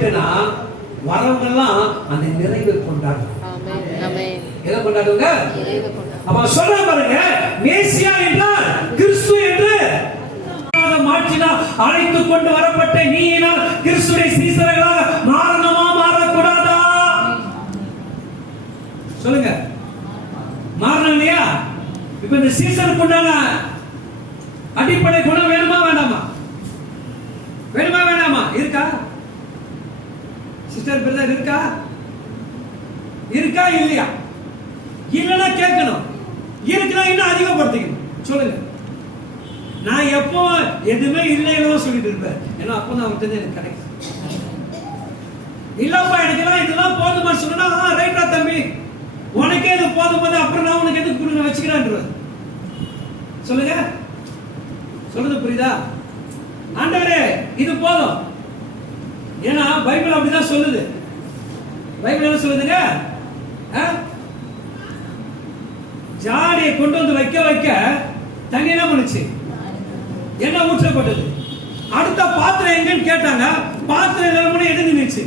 போயிட்டுனா வரவங்க எல்லாம் அந்த நிறைவை கொண்டாடுவாங்க. எதை கொண்டாடுவாங்க? அப்ப சொல்ற பாருங்க, மேசியா என்றால் கிறிஸ்து என்று மாற்றினால் அழைத்து கொண்டு வரப்பட்ட நீயினால் கிறிஸ்துவின் சீசர்களாக மாறணுமா மாறக்கூடாதா? சொல்லுங்க, மாறணும் இல்லையா? இப்ப இந்த சீசனுக்கு உண்டான அடிப்படை குணம் வேணுமா வேண்டாமா? வேணுமா வேண்டாமா? இருக்கா சிஸ்டர் பிரதர்? இருக்கா இருக்கா இல்லையா? இல்லைன்னா கேட்கணும், இருக்குன்னா இன்னும் அதிகப்படுத்திக்கணும். சொல்லுங்க. நான் எப்போ எதுவுமே இல்லைன்னு சொல்லிட்டு இருப்பேன், ஏன்னா அப்போ நான் அவர்கிட்ட எனக்கு கிடைக்கும். இல்லப்பா எனக்கு எல்லாம் இதெல்லாம் போதுமா சொன்னா, ரைட்டா தம்பி உனக்கே இது போதும் போது அப்புறம் நான் உனக்கு எதுக்கு கொடுங்க வச்சுக்கிறேன். சொல்லுங்க, சொல்றது புரியுதா? ஆண்டவரே இது போதும், ஏன்னா பைபிள் அப்படிதான் சொல்லுது. பைபிள் என்ன சொல்லுதுங்க? ஜாடியை கொண்டு வந்து வைக்க வைக்க தண்ணி என்ன பண்ணுச்சு? என்ன ஊற்றப்பட்டது. அடுத்த பாத்திரம் எங்கன்னு கேட்டாங்க, பாத்திரம் நிலமனை எது நின்னுச்சு?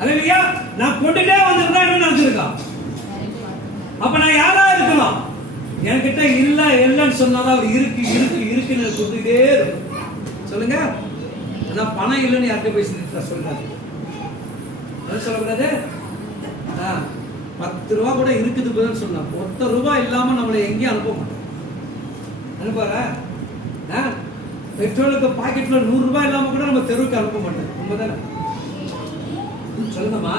அல்லையா? நான் கொண்டுட்டே வந்திருந்தா என்ன நடந்திருக்கா? அப்ப நான் யாரா இருக்கலாம்? என்கிட்ட இல்ல இல்லன்னு சொன்னாதான் அவர் இருக்கு இருக்கு இருக்குன்னு சொல்லிட்டே இருக்கும். சொல்லுங்க. நான் பணம் இல்லைன்னு யார்கிட்ட போய் சொல்றாரு? சொல்லக்கூடாது. 10 ரூபா கூட இருக்குது பதில் சொன்னா, 10 ரூபாய் இல்லாம நம்மளை எங்கேயும் அனுப்ப மாட்டோம். அனுப்புற பெட்ரோலுக்கு பாக்கெட்ல 100 ரூபாய் இல்லாம கூட நம்ம தெருவுக்கு அனுப்ப மாட்டோம். உண்மைதானே? சொல்லுங்கம்மா.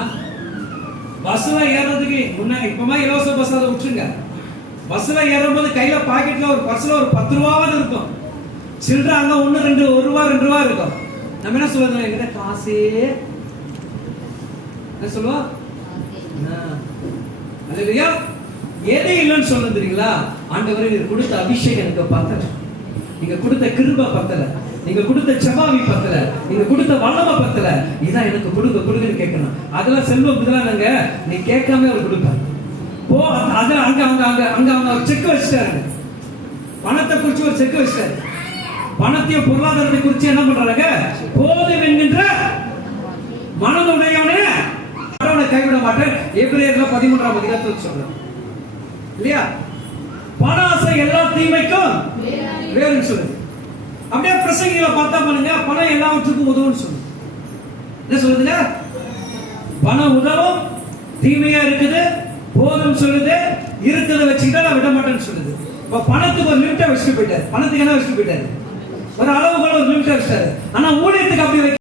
பஸ்ல ஏறதுக்கு முன்னாடி இப்பமா இலவச பஸ் அதை விட்டுருங்க. பஸ்ல ஏறும்போது கையில பாக்கெட்ல ஒரு பர்ஸ்ல ஒரு 10 ரூபாவது இருக்கும். சில்லற அங்க 1 ரூபா 2 ரூபா இருக்கும். நம்ம என்ன சொல்லுவோம்? என்கிட்ட காசே என்ன சொல்லுவோம்? அல்லேலூயா. எதை இல்லைன்னு சொல்ல தெரியுங்களா? ஆண்டவரே நீர் கொடுத்த அபிஷேகம் எனக்கு பத்தல, நீங்க கொடுத்த கிருபை பத்தல, நீங்க கொடுத்த செபாவி பத்தல, நீங்க கொடுத்த வல்லமை பத்தல, இதான் எனக்கு கொடுங்க கொடுங்கன்னு கேட்கணும். அதெல்லாம் செல்வம் இதெல்லாம் நீ கேட்காம அவர் கொடுப்பாரு. போ அங்க அங்க அங்க அங்க அங்க அவங்க செக் வச்சுட்டாரு. பணத்தை குறிச்சு ஒரு செக் வச்சுட்டாரு. பணத்தையும் பொருளாதாரத்தை குறிச்சு என்ன பண்றாங்க? போதும் என்கின்ற மனதுடையவனே கைவிட மாட்டேன். எபிரேயர்ல 13ஆம் அதிகாரத்தில் சொல்றாங்க இல்லையா? பண ஆசை எல்லா தீமைக்கும் வேறுன்னு சொல்லுது. அப்படியே பிரசங்கில பார்த்தா பண்ணுங்க, பணம் எல்லாவற்றுக்கும் உதவுன்னு சொல்லுது. என்ன சொல்லுதுங்க? பணம் உதவும், தீமையா இருக்குது, போதும் சொல்லுது, இருக்கிறத வச்சுக்கிட்டா நான் விட மாட்டேன்னு சொல்லுது. இப்ப பணத்துக்கு ஒரு லிமிட்டா வச்சுட்டு போயிட்டாரு. பணத்துக்கு என்ன வச்சுட்டு போயிட்டாரு? ஒரு அளவுக்கு ஒரு லிமிட்டா வச்சுட்டாரு. ஆனா ஊழியத்துக்கு அப்படி